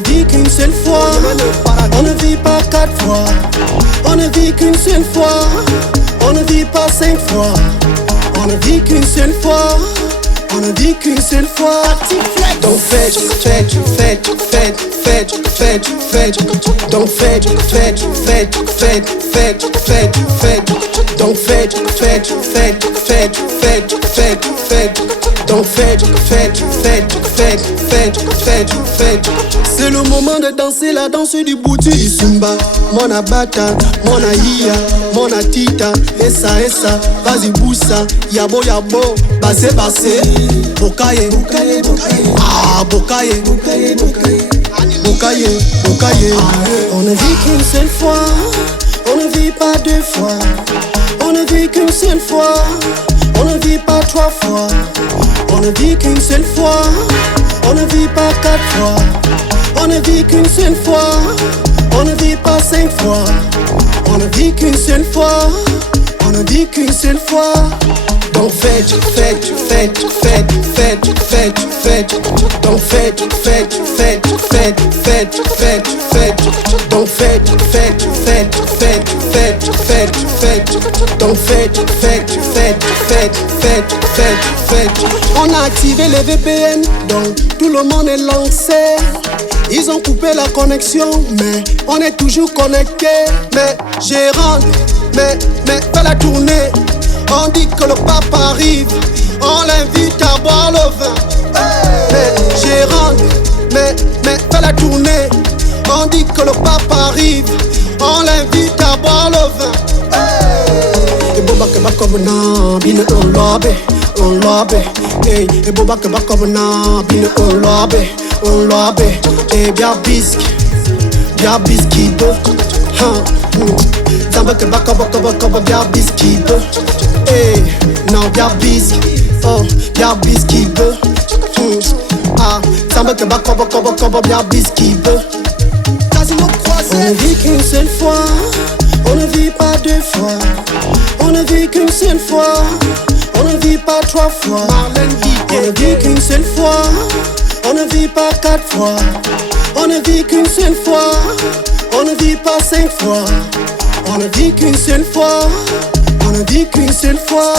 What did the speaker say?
ne vit qu'une seule fois. On ne vit pas 4 fois. On ne vit qu'une seule fois. On ne vit pas 5 fois. On ne vit qu'une seule fois. On ne vit qu'une seule fois. Donc fais, fais, fais, fais, fais, fais, fais. Donc fais, fais, fais, fais, fais, fais, fais. Donc fais, fais, fais, fais, fais, fais, fais. Donc fais, fais, fais, fais, fais, fais, fais. C'est le moment de danser la danse du bouti du Zumba. Mon abata, mon aïa, mon atita, essa, vas-y boussa, yabo, yabo, basse, basse. Bokaye, ah Bokaye, Bokaye. On ne vit qu'une seule fois, on ne vit pas 2 fois. On ne vit qu'une seule fois, on ne vit pas 3 fois. On ne vit qu'une seule fois, on ne vit pas 4 fois. On ne vit qu'une seule fois, on ne vit pas 5 fois. On ne vit qu'une seule fois, on ne vit qu'une seule fois. Donc fais, fais, fais, fais, fais, fais, fais. Donc fais, fais, fais, fais, fais, fais, fais. Donc fais, fais, fais, fais, fais, fais, fais. Donc fais, fais, fais, fais, fais, fais, fais. On a activé les VPN, donc tout le monde est lancé. Ils ont coupé la connexion, mais on est toujours connecté. Mais gérant, mais fais la tournée. On dit que le pape arrive, on l'invite à boire le vin. Mais gérant, mais fais la tournée. On dit que le pape arrive, on l'invite à boire le vin. Et boba que ba comme na, bine on lobby. Hey, et boba que ba comme na, bine on lobby. Et bien bisque do. Zamba que ba koba bien bisque do. Hey, non bien bisque, oh bien bisque do. Ah, zamba que ba koba bien bisque do. On ne vit qu'une seule fois, on ne vit pas 2 fois. On ne vit qu'une seule fois, on ne vit pas 3 fois. On ne vit qu'une seule fois, on ne vit pas 4 fois. On ne vit qu'une seule fois, on ne vit pas 5 fois. On ne vit qu'une seule fois, on ne vit qu'une seule fois.